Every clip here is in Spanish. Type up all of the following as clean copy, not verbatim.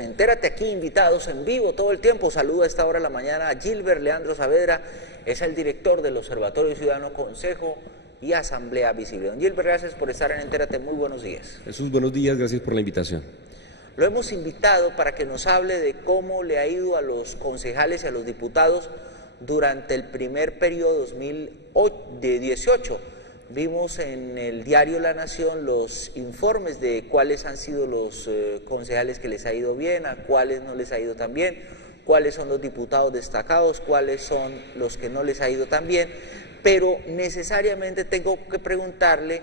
Entérate aquí, invitados en vivo todo el tiempo. Saluda a esta hora de la mañana a Gilbert Leandro Saavedra, es el director del Observatorio Ciudadano, Consejo y Asamblea Visible. Don Gilbert, gracias por estar en Entérate, muy buenos días. Jesús, buenos días, gracias por la invitación. Lo hemos invitado para que nos hable de cómo le ha ido a los concejales y a los diputados durante el primer periodo 2018. Vimos en el diario La Nación los informes de cuáles han sido los concejales que les ha ido bien, a cuáles no les ha ido tan bien, cuáles son los diputados destacados, cuáles son los que no les ha ido tan bien, pero necesariamente tengo que preguntarle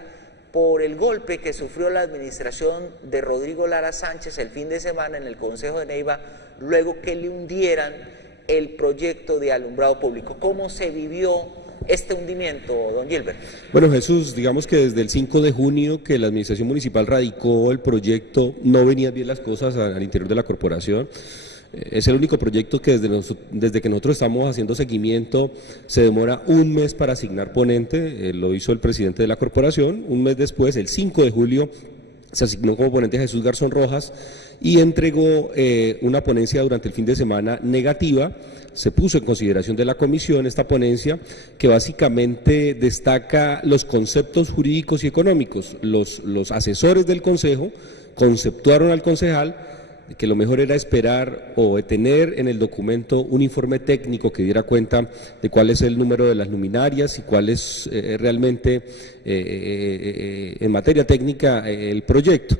por el golpe que sufrió la administración de Rodrigo Lara Sánchez el fin de semana en el Consejo de Neiva, luego que le hundieran el proyecto de alumbrado público. ¿Cómo se vivió este hundimiento, don Gilbert? Bueno, Jesús, digamos que desde el 5 de junio que la administración municipal radicó el proyecto, no venían bien las cosas al interior de la corporación. Es el único proyecto que desde que nosotros estamos haciendo seguimiento se demora un mes para asignar ponente, lo hizo el presidente de la corporación. Un mes después, el 5 de julio, se asignó como ponente a Jesús Garzón Rojas y entregó una ponencia durante el fin de semana negativa. Se puso en consideración de la comisión esta ponencia que básicamente destaca los conceptos jurídicos y económicos. Los asesores del consejo conceptuaron al concejal que lo mejor era esperar o tener en el documento un informe técnico que diera cuenta de cuál es el número de las luminarias y cuál es realmente en materia técnica el proyecto.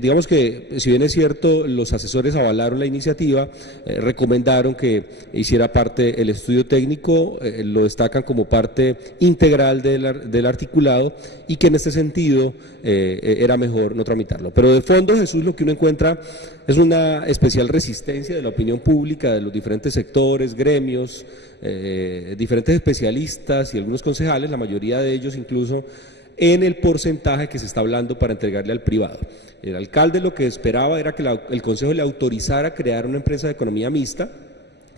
Digamos que, si bien es cierto, los asesores avalaron la iniciativa, recomendaron que hiciera parte el estudio técnico, lo destacan como parte integral del articulado y que en este sentido era mejor no tramitarlo. Pero de fondo, Jesús, lo que uno encuentra es una especial resistencia de la opinión pública, de los diferentes sectores, gremios, diferentes especialistas y algunos concejales, la mayoría de ellos incluso, en el porcentaje que se está hablando para entregarle al privado. El alcalde lo que esperaba era que el consejo le autorizara a crear una empresa de economía mixta,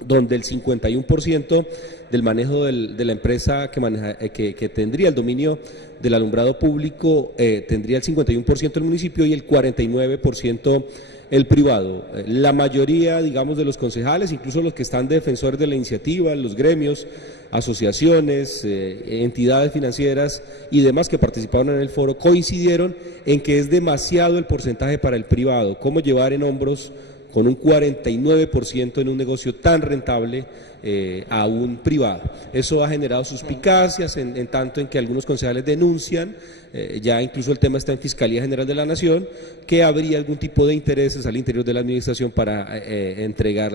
donde el 51% del manejo de la empresa que tendría el dominio del alumbrado público tendría el 51% del municipio y el 49% el privado. La mayoría, digamos, de los concejales, incluso los que están defensores de la iniciativa, los gremios, asociaciones, entidades financieras y demás que participaron en el foro, coincidieron en que es demasiado el porcentaje para el privado. ¿Cómo llevar en hombros con un 49% en un negocio tan rentable a un privado? Eso ha generado suspicacias en tanto en que algunos concejales denuncian, ya incluso el tema está en Fiscalía General de la Nación, que habría algún tipo de intereses al interior de la administración para entregar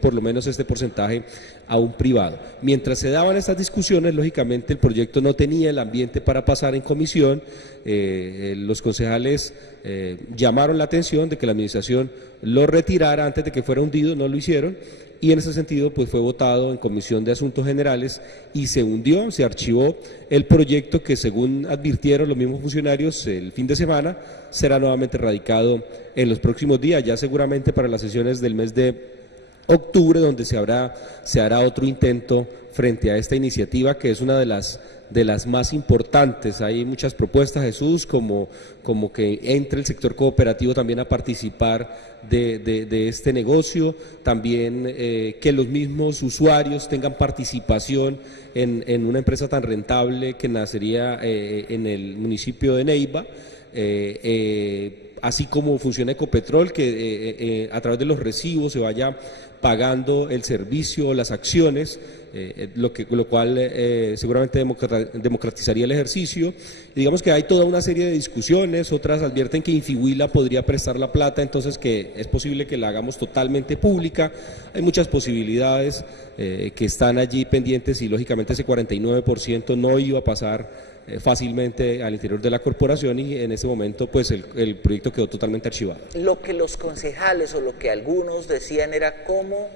por lo menos este porcentaje a un privado. Mientras se daban estas discusiones, lógicamente el proyecto no tenía el ambiente para pasar en comisión. Los concejales llamaron la atención de que la administración lo retirara antes de que fuera hundido, no lo hicieron, y en ese sentido pues fue votado en Comisión de Asuntos Generales y se hundió, se archivó el proyecto que, según advirtieron los mismos funcionarios el fin de semana, será nuevamente radicado en los próximos días, ya seguramente para las sesiones del mes de octubre, donde se hará otro intento frente a esta iniciativa, que es una de las más importantes. Hay muchas propuestas, Jesús, como que entre el sector cooperativo también a participar de este negocio, también que los mismos usuarios tengan participación en una empresa tan rentable que nacería en el municipio de Neiva, así como funciona Ecopetrol, que a través de los recibos se vaya pagando el servicio, las acciones, lo cual seguramente democratizaría el ejercicio. Y digamos que hay toda una serie de discusiones, otras advierten que Infihuila podría prestar la plata, entonces que es posible que la hagamos totalmente pública. Hay muchas posibilidades que están allí pendientes y lógicamente ese 49% no iba a pasar fácilmente al interior de la corporación y en ese momento pues el proyecto quedó totalmente archivado. Lo que los concejales o lo que algunos decían era cómo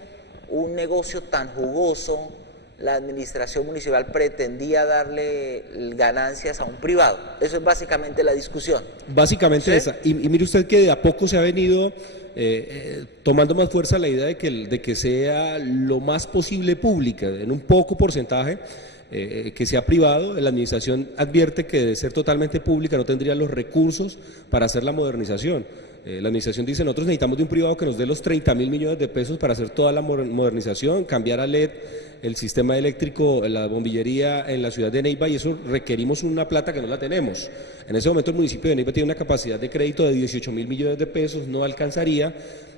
un negocio tan jugoso la administración municipal pretendía darle ganancias a un privado. Eso es básicamente la discusión. Básicamente, ¿sí? Esa. Y mire usted que de a poco se ha venido tomando más fuerza la idea de que sea lo más posible pública, en un poco porcentaje. que sea privado. La administración advierte que de ser totalmente pública no tendría los recursos para hacer la modernización. La administración dice, nosotros necesitamos de un privado que nos dé los 30.000 millones de pesos para hacer toda la modernización, cambiar a LED el sistema eléctrico, la bombillería en la ciudad de Neiva, y eso requerimos una plata que no la tenemos. En ese momento el municipio de Neiva tiene una capacidad de crédito de 18.000 millones de pesos, no alcanzaría,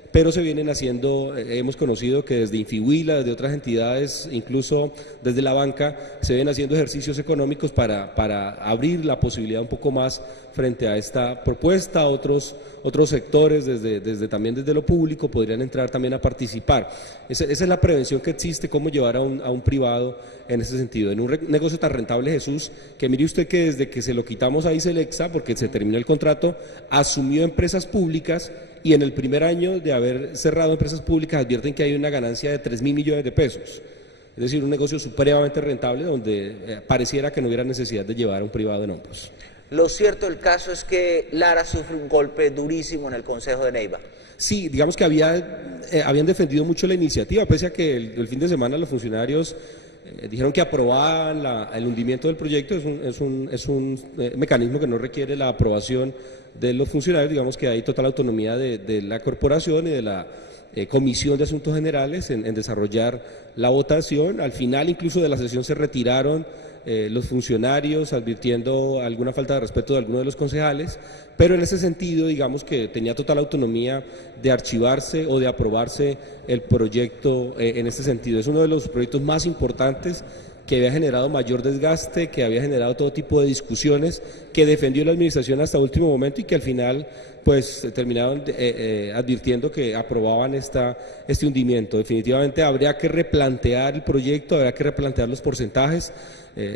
pero se vienen haciendo, hemos conocido que desde Infihuila, desde otras entidades, incluso desde la banca, se vienen haciendo ejercicios económicos para abrir la posibilidad un poco más frente a esta propuesta. Otros sectores, también desde lo público, podrían entrar también a participar. Esa es la prevención que existe, cómo llevar a un privado en ese sentido. En un negocio tan rentable, Jesús, que mire usted que desde que se lo quitamos a Iselexa, porque se terminó el contrato, asumió empresas públicas, y en el primer año de haber cerrado empresas públicas advierten que hay una ganancia de 3.000 millones de pesos. Es decir, un negocio supremamente rentable donde pareciera que no hubiera necesidad de llevar a un privado en hombros. Lo cierto del caso es que Lara sufre un golpe durísimo en el Consejo de Neiva. Sí, digamos que habían defendido mucho la iniciativa, pese a que el fin de semana los funcionarios dijeron que aprobaban el hundimiento del proyecto. Es un mecanismo que no requiere la aprobación de los funcionarios. Digamos que hay total autonomía de la corporación y de la Comisión de Asuntos Generales en desarrollar la votación. Al final incluso de la sesión se retiraron los funcionarios advirtiendo alguna falta de respeto de algunos de los concejales, pero en ese sentido digamos que tenía total autonomía de archivarse o de aprobarse el proyecto en este sentido. Es uno de los proyectos más importantes, que había generado mayor desgaste, que había generado todo tipo de discusiones, que defendió la administración hasta último momento y que al final pues terminaron advirtiendo que aprobaban este hundimiento. Definitivamente habría que replantear el proyecto, habría que replantear los porcentajes,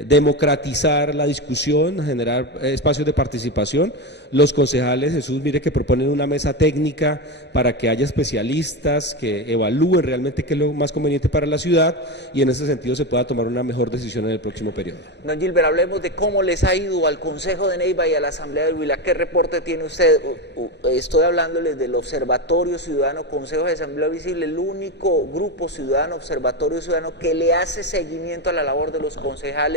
democratizar la discusión, generar espacios de participación. Los concejales, Jesús, mire que proponen una mesa técnica para que haya especialistas que evalúen realmente qué es lo más conveniente para la ciudad, y en ese sentido se pueda tomar una mejor decisión en el próximo periodo. Don Gilbert, hablemos de cómo les ha ido al Consejo de Neiva y a la Asamblea del Huila. ¿Qué reporte tiene usted? Estoy hablándoles del Observatorio Ciudadano Consejo de Asamblea Visible, el único grupo ciudadano, observatorio ciudadano, que le hace seguimiento a la labor de los concejales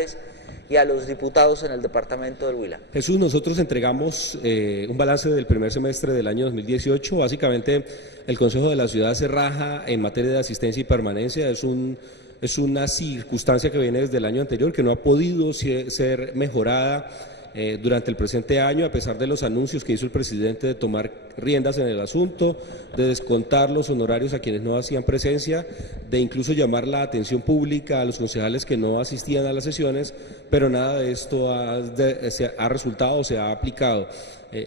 y a los diputados en el departamento del Huila. Jesús, nosotros entregamos un balance del primer semestre del año 2018. Básicamente el Consejo de la Ciudad se raja en materia de asistencia y permanencia. Es una circunstancia que viene desde el año anterior, que no ha podido ser mejorada durante el presente año, a pesar de los anuncios que hizo el presidente de tomar riendas en el asunto, de descontar los honorarios a quienes no hacían presencia, de incluso llamar la atención pública a los concejales que no asistían a las sesiones, pero nada de esto ha resultado o se ha aplicado.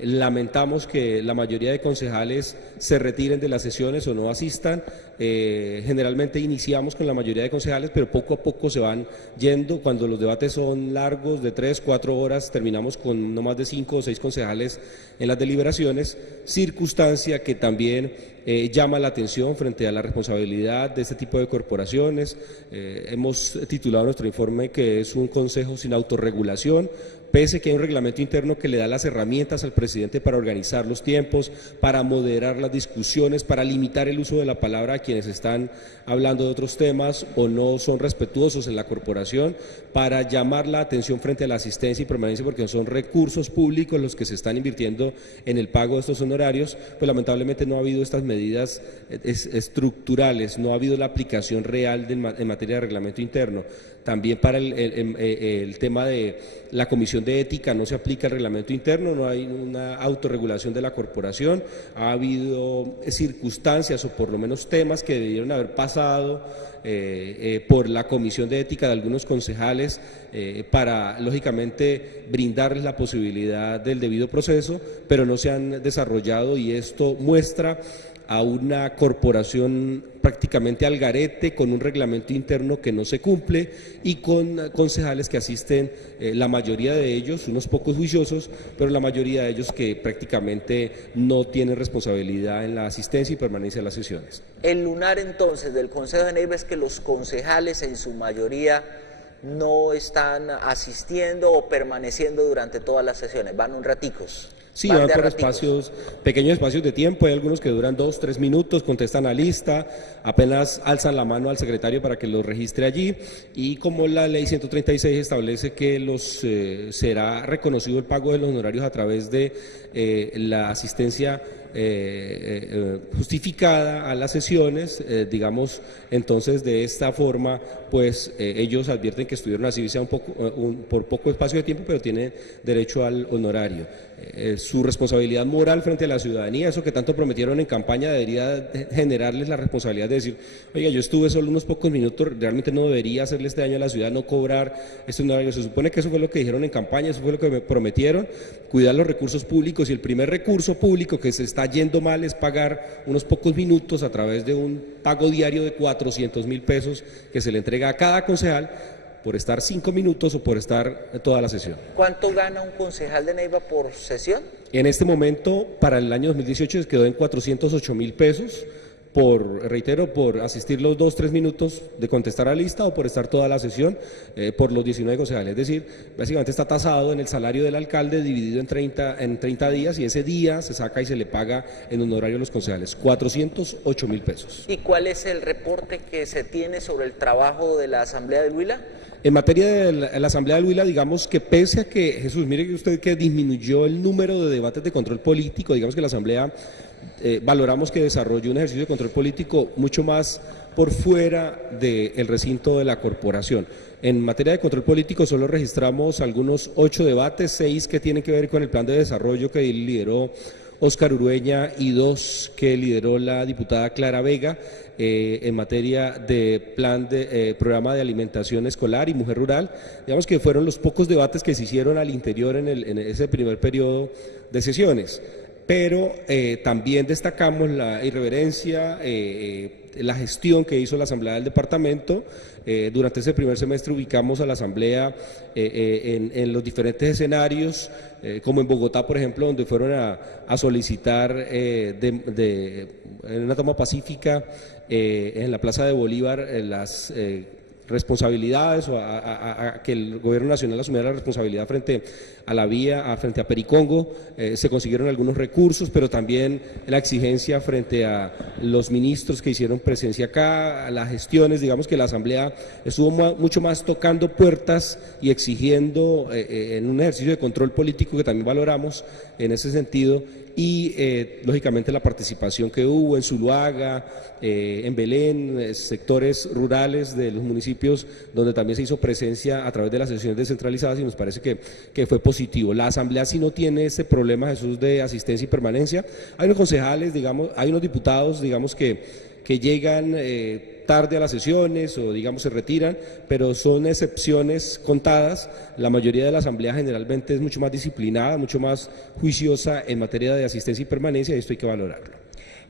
Lamentamos que la mayoría de concejales se retiren de las sesiones o no asistan. Generalmente iniciamos con la mayoría de concejales, pero poco a poco se van yendo. Cuando los debates son largos, de 3, 4 horas, terminamos con no más de 5 o 6 concejales en las deliberaciones, circunstancia que también llama la atención frente a la responsabilidad de este tipo de corporaciones. Hemos titulado nuestro informe que es un consejo sin autorregulación, pese que hay un reglamento interno que le da las herramientas al presidente para organizar los tiempos, para moderar las discusiones, para limitar el uso de la palabra a quienes están hablando de otros temas o no son respetuosos en la corporación, para llamar la atención frente a la asistencia y permanencia, porque son recursos públicos los que se están invirtiendo en el pago de estos honorarios. Pues lamentablemente no ha habido estas medidas estructurales, no ha habido la aplicación real en materia de reglamento interno. También para el tema de la Comisión de Ética no se aplica el reglamento interno, no hay una autorregulación de la corporación. Ha habido circunstancias o por lo menos temas que debieron haber pasado por la Comisión de Ética de algunos concejales para, lógicamente, brindarles la posibilidad del debido proceso, pero no se han desarrollado, y esto muestra a una corporación prácticamente al garete, con un reglamento interno que no se cumple y con concejales que asisten, la mayoría de ellos, unos pocos juiciosos, pero la mayoría de ellos que prácticamente no tienen responsabilidad en la asistencia y permanencia de las sesiones. El lunar entonces del Consejo de Neiva es que los concejales en su mayoría no están asistiendo o permaneciendo durante todas las sesiones, van un raticos. Sí, van van de a por raticos. espacios, pequeños espacios de tiempo, hay algunos que duran 2, 3 minutos, contestan a lista, apenas alzan la mano al secretario para que los registre allí, y como la ley 136 establece que será reconocido el pago de los honorarios a través de la asistencia justificada a las sesiones, digamos, entonces de esta forma, pues ellos advierten que estuvieron así, sea por poco espacio de tiempo, pero tienen derecho al honorario. Su responsabilidad moral frente a la ciudadanía, eso que tanto prometieron en campaña, debería generarles la responsabilidad de decir, oiga, yo estuve solo unos pocos minutos, realmente no debería hacerle este daño a la ciudad, no cobrar este honorario. Se supone que eso fue lo que dijeron en campaña, eso fue lo que me prometieron, cuidar los recursos públicos, y el primer recurso público que se está yendo mal es pagar unos pocos minutos a través de un pago diario de 400.000 pesos que se le entrega a cada concejal por estar 5 minutos o por estar toda la sesión. ¿Cuánto gana un concejal de Neiva por sesión? En este momento, para el año 2018, quedó en 408.000 pesos, reitero, por asistir los 2, 3 minutos de contestar a lista o por estar toda la sesión por los 19 concejales. Es decir, básicamente está tasado en el salario del alcalde dividido en 30 días, y ese día se saca y se le paga en honorario a los concejales, 408.000 pesos. ¿Y cuál es el reporte que se tiene sobre el trabajo de la Asamblea del Huila? En materia de la Asamblea del Huila, digamos que pese a que, Jesús, mire que usted que disminuyó el número de debates de control político, digamos que la Asamblea valoramos que desarrolló un ejercicio de control político mucho más por fuera del recinto de la corporación. En materia de control político solo registramos algunos 8 debates, 6 que tienen que ver con el plan de desarrollo que lideró Óscar Urueña y 2 que lideró la diputada Clara Vega en materia de programa de alimentación escolar y mujer rural. Digamos que fueron los pocos debates que se hicieron al interior en ese primer periodo de sesiones. Pero también destacamos la irreverencia, la gestión que hizo la Asamblea del Departamento. Durante ese primer semestre ubicamos a la Asamblea en los diferentes escenarios, como en Bogotá, por ejemplo, donde fueron a solicitar en una toma pacífica en la Plaza de Bolívar las responsabilidades o a que el gobierno nacional asumiera la responsabilidad frente a la vía, frente a Pericongo. Se consiguieron algunos recursos, pero también la exigencia frente a los ministros que hicieron presencia acá, a las gestiones. Digamos que la Asamblea estuvo mucho más tocando puertas y exigiendo en un ejercicio de control político que también valoramos en ese sentido, y lógicamente la participación que hubo en Zuluaga, en Belén, sectores rurales de los municipios donde también se hizo presencia a través de las sesiones descentralizadas, y nos parece que fue positivo. La Asamblea sí no tiene ese problema, Jesús, de asistencia y permanencia. Hay unos concejales, digamos, hay unos diputados, digamos, que llegan tarde a las sesiones o digamos se retiran, pero son excepciones contadas. La mayoría de la Asamblea generalmente es mucho más disciplinada, mucho más juiciosa en materia de asistencia y permanencia, y esto hay que valorarlo.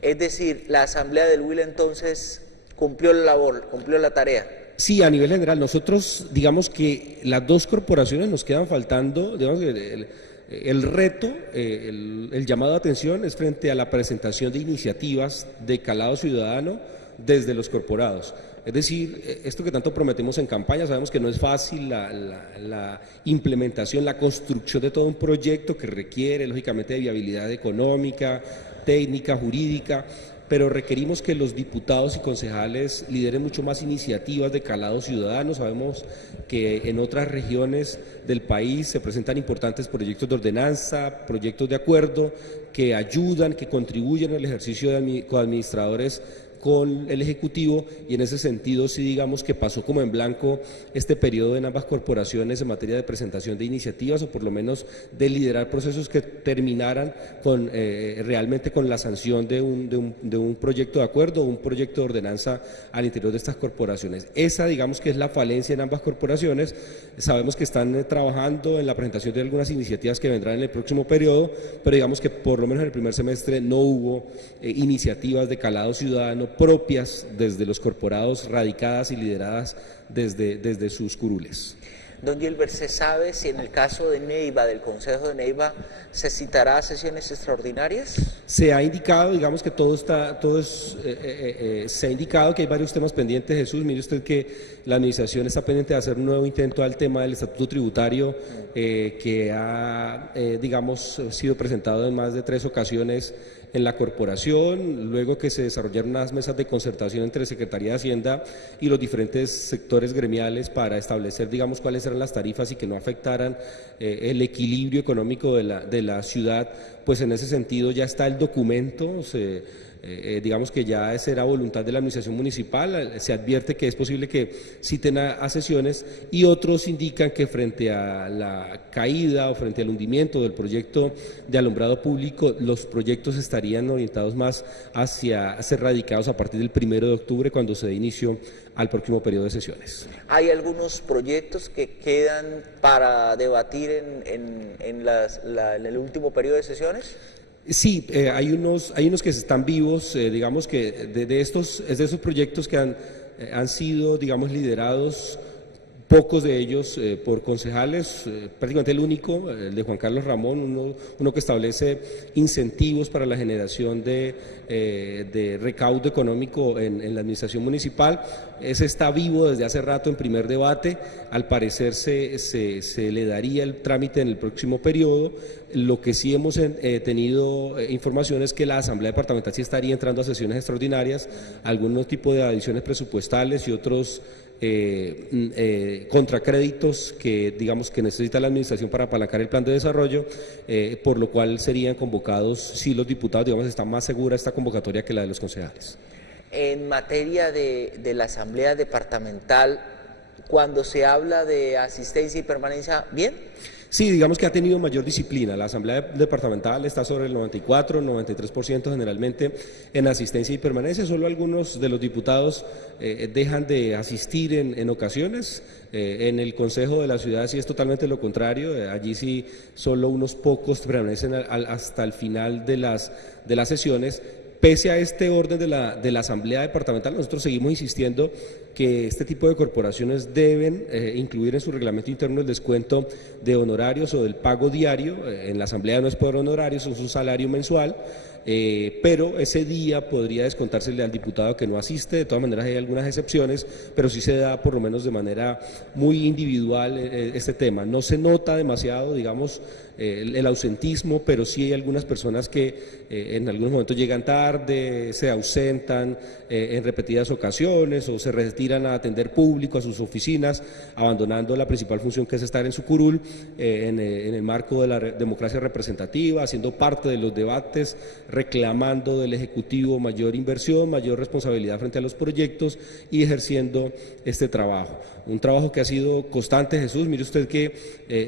Es decir, la Asamblea del Huila entonces cumplió la labor, cumplió la tarea. Sí, a nivel general, nosotros digamos que las dos corporaciones nos quedan faltando, digamos que el reto, el llamado de atención es frente a la presentación de iniciativas de calado ciudadano desde los corporados. Es decir, esto que tanto prometemos en campaña, sabemos que no es fácil la implementación, la construcción de todo un proyecto que requiere lógicamente de viabilidad económica, técnica, jurídica, pero requerimos que los diputados y concejales lideren mucho más iniciativas de calado ciudadano. Sabemos que en otras regiones del país se presentan importantes proyectos de ordenanza, proyectos de acuerdo que ayudan, que contribuyen al ejercicio de coadministradores con el Ejecutivo, y en ese sentido sí digamos que pasó como en blanco este periodo en ambas corporaciones en materia de presentación de iniciativas, o por lo menos de liderar procesos que terminaran con realmente con la sanción de un proyecto de acuerdo o un proyecto de ordenanza al interior de estas corporaciones. Esa digamos que es la falencia en ambas corporaciones. Sabemos que están trabajando en la presentación de algunas iniciativas que vendrán en el próximo periodo, pero digamos que por lo menos en el primer semestre no hubo iniciativas de calado ciudadano propias desde los corporados, radicadas y lideradas desde sus curules. Don Gilbert, ¿se sabe si en el caso de Neiva, del Consejo de Neiva, se citará sesiones extraordinarias? Se ha indicado, digamos que se ha indicado que hay varios temas pendientes. Jesús, mire usted que la administración está pendiente de hacer un nuevo intento al tema del estatuto tributario que ha, digamos, sido presentado en más de 3 ocasiones en la corporación, luego que se desarrollaron unas mesas de concertación entre Secretaría de Hacienda y los diferentes sectores gremiales para establecer, digamos, cuáles eran las tarifas y que no afectaran el equilibrio económico de la ciudad. Pues en ese sentido ya está el documento, digamos que ya será voluntad de la administración municipal. Se advierte que es posible que citen a sesiones, y otros indican que frente a la caída o frente al hundimiento del proyecto de alumbrado público, los proyectos estarían orientados más hacia ser radicados a partir del 1 de octubre, cuando se dé inicio al próximo periodo de sesiones. ¿Hay algunos proyectos que quedan para debatir en el último periodo de sesiones? Sí, hay unos que están vivos, digamos que de esos proyectos que han sido, digamos, liderados, pocos de ellos por concejales, prácticamente el único, el de Juan Carlos Ramón, uno que establece incentivos para la generación de recaudo económico en la administración municipal. Ese está vivo desde hace rato en primer debate. Al parecer se le daría el trámite en el próximo periodo. Lo que sí hemos tenido información es que la Asamblea Departamental sí estaría entrando a sesiones extraordinarias, algunos tipos de adiciones presupuestales y otros contracréditos que, digamos, que necesita la administración para apalancar el plan de desarrollo, por lo cual serían convocados, si los diputados, digamos, están más segura esta convocatoria que la de los concejales. En materia de la Asamblea Departamental, cuando se habla de asistencia y permanencia, ¿bien? Sí, digamos que ha tenido mayor disciplina. La Asamblea Departamental está sobre el 94, 93% generalmente en asistencia y permanencia. Solo algunos de los diputados dejan de asistir en ocasiones. En el Consejo de la Ciudad sí es totalmente lo contrario. Allí sí solo unos pocos permanecen hasta el final de las sesiones. Pese a este orden de la Asamblea Departamental, nosotros seguimos insistiendo que este tipo de corporaciones deben incluir en su reglamento interno el descuento de honorarios o del pago diario. En la Asamblea no es por honorarios, es un salario mensual, pero ese día podría descontársele al diputado que no asiste. De todas maneras hay algunas excepciones, pero sí se da por lo menos de manera muy individual este tema. No se nota demasiado, digamos, el ausentismo, pero sí hay algunas personas que en algunos momentos llegan tarde, se ausentan en repetidas ocasiones o se retiran a atender público a sus oficinas, abandonando la principal función, que es estar en su curul, en el marco de la democracia representativa, haciendo parte de los debates, reclamando del Ejecutivo mayor inversión, mayor responsabilidad frente a los proyectos y ejerciendo este trabajo. Un trabajo que ha sido constante, Jesús. Mire usted que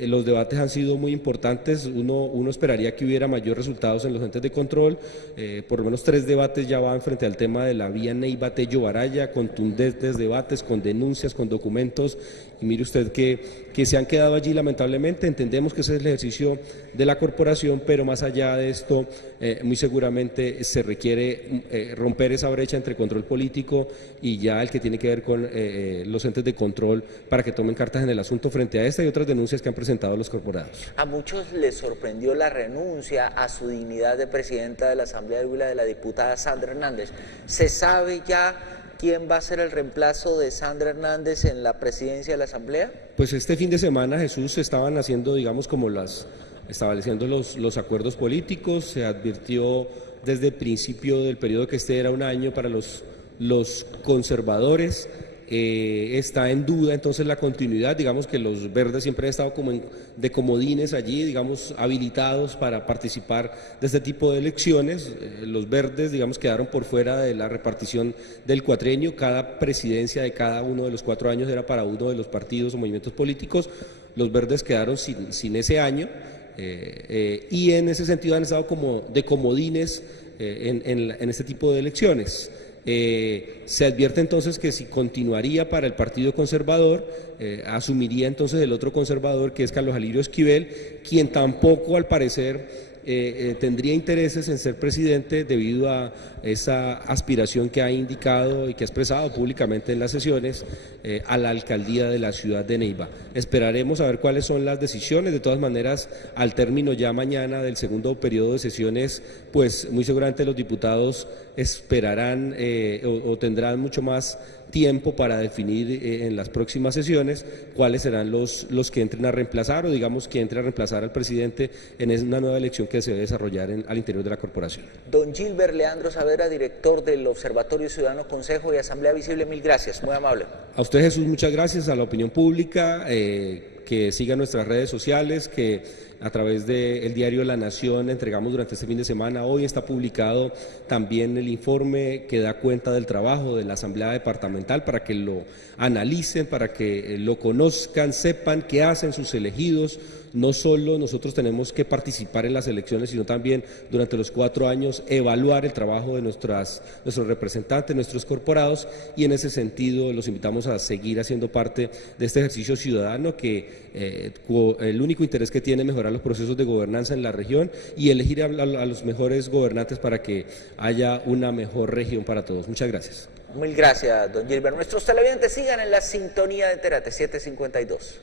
los debates han sido muy importantes. Uno esperaría que hubiera mayor resultados en los entes de control. Por lo menos 3 debates ya van frente al tema de la vía Neiva-Tello-Baraya, contundentes debates con denuncias, con documentos. Y mire usted que se han quedado allí lamentablemente. Entendemos que ese es el ejercicio de la corporación, pero más allá de esto, muy seguramente se requiere romper esa brecha entre control político y ya el que tiene que ver con los entes de control, para que tomen cartas en el asunto frente a esta y otras denuncias que han presentado los corporados. A muchos les sorprendió la renuncia a su dignidad de presidenta de la Asamblea del Huila de la diputada Sandra Hernández. ¿Se sabe ya quién va a ser el reemplazo de Sandra Hernández en la presidencia de la Asamblea? Pues este fin de semana, Jesús, se estaban haciendo, digamos, estableciendo los acuerdos políticos. Se advirtió desde el principio del periodo que este era un año para los conservadores. Está en duda entonces la continuidad. Digamos que los verdes siempre han estado como de comodines allí, digamos, habilitados para participar de este tipo de elecciones. Los verdes, digamos, quedaron por fuera de la repartición del cuatrienio. Cada presidencia de cada uno de los 4 años era para uno de los partidos o movimientos políticos. Los verdes quedaron sin ese año, y en ese sentido han estado como de comodines en este tipo de elecciones. Se advierte entonces que si continuaría para el Partido Conservador, asumiría entonces el otro conservador, que es Carlos Alirio Esquivel, quien tampoco al parecer tendría intereses en ser presidente debido a esa aspiración que ha indicado y que ha expresado públicamente en las sesiones a la alcaldía de la ciudad de Neiva. Esperaremos a ver cuáles son las decisiones. De todas maneras, al término ya mañana del segundo periodo de sesiones, pues muy seguramente los diputados esperarán o tendrán mucho más tiempo para definir en las próximas sesiones cuáles serán los que entren a reemplazar o digamos que entre a reemplazar al presidente en una nueva elección que se debe desarrollar al interior de la corporación. Don Gilbert Leandro Saavedra, director del Observatorio Ciudadano Consejo y Asamblea Visible, mil gracias, muy amable. A usted, Jesús, muchas gracias, a la opinión pública, que sigan nuestras redes sociales, que a través del diario La Nación entregamos durante este fin de semana. Hoy está publicado también el informe que da cuenta del trabajo de la Asamblea Departamental para que lo analicen, para que lo conozcan, sepan qué hacen sus elegidos. No solo nosotros tenemos que participar en las elecciones, sino también durante los 4 años evaluar el trabajo de nuestros representantes, nuestros corporados, y en ese sentido los invitamos a seguir haciendo parte de este ejercicio ciudadano que el único interés que tiene es mejorar los procesos de gobernanza en la región y elegir a los mejores gobernantes para que haya una mejor región para todos. Muchas gracias. Mil gracias, don Gilbert. Nuestros televidentes sigan en la sintonía de Térate 752.